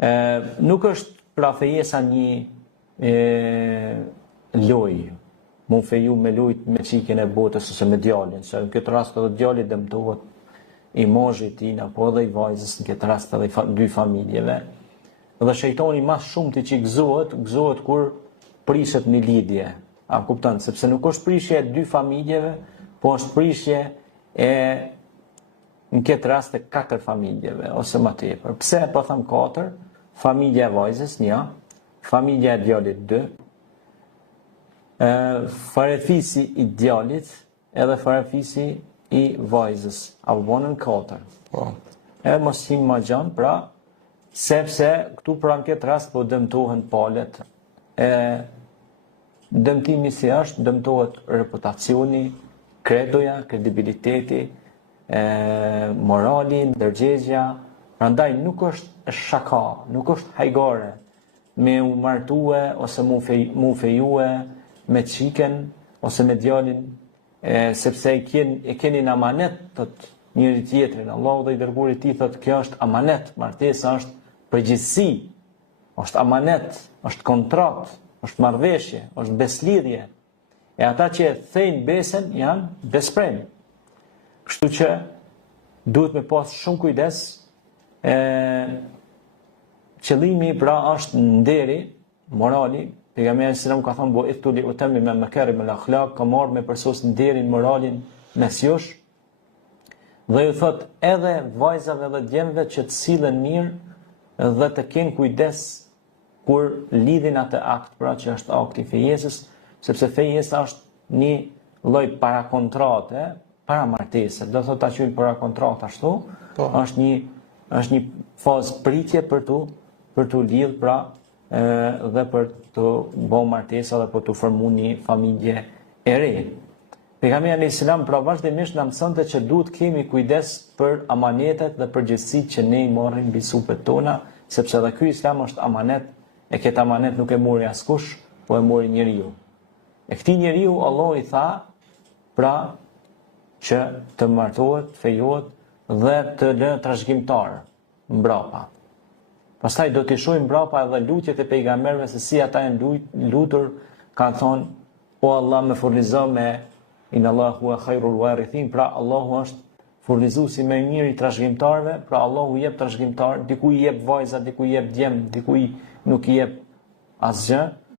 Nuk është pra fejesa një lojë, mu feju me lujt me qikin e botës ose me djalin, se në këtë rast edhe djalit dëmtohet i mozhit tina, po edhe i vajzës, në këtë rast edhe dy familjeve. Dhe shejtoni mas shumë të që gëzohet kur prishet një lidhje. A kupton, sepse nuk është prishje e dy familjeve, po është prishje e në këtë rast e 4 familjeve, ose më tepër. Pse po them 4? Familja e vajzës 1, familja e djalit 2, farefisi i djalit edhe farefisi i vajzës, a vonën 4. E mos him ma gjanë, pra, sepse këtu pra në këtë rast po dëmtohen palet. Dëmtimi si është, dëmtohet reputacioni, kredoja, kredibiliteti, morali, ndërgjegja. Prandaj nuk është shaka, nuk është hajgare me u martue ose mu fejue me qiken ose me djalin, sepse e keni në amanet, thot njëri tjetrin. Allahu dhe i dërguari i tij thot kjo është amanet, martesa është përgjegjësi, është amanet, është kontrakt, është marrëveshje, është beslidhje. E ata që e thejnë besen janë besprem. Kështu që duhet me pas shumë kujdes. Qëllimi pra është nderi, morali. Pejgamberi sallallahu alajhi wasallam ka thënë bu'ithtu li utammima makarim al-akhlaq, ka marrë me përsos nderin, moralin mes jush. Dhe ju thot edhe vajzave dhe djemve që të sillen mirë dhe të kenë kujdes kur lidhin atë akt, pra që është akti fejesës, sepse fejesa është një lloj parakontrate, para martese, do thot ta quajmë para kontrate ashtu, është një fazë pritje për tu lidh, pra dhe për të bëu martesa dhe për të formuar një familje e re. Pejgamberi alayhis salam pra vazhdimisht na mësonte që duhet kemi kujdes për amanetet dhe përgjegjësitë që ne i marrim mbi supet tona, sepse edhe ky Islam është amanet, e këtë amanet nuk e mori askush, po e mori njeriu. E këtij njeriu Allah i tha pra që të martohet, fejohet dhe të lënë trashëgimtar mbrapa. Pastaj do t'i shohim mbrapa edhe lutjet e pejgamberëve se si ata janë lutur, kanë thonë, o Allah më furnizo me inallahu huwa khairul warithin, pra Allahu është furnizuesi më i miri i trashëgimtarëve, pra Allahu jep trashëgimtar, diku i jep vajza, diku i jep djem, diku nuk i jep asgjë,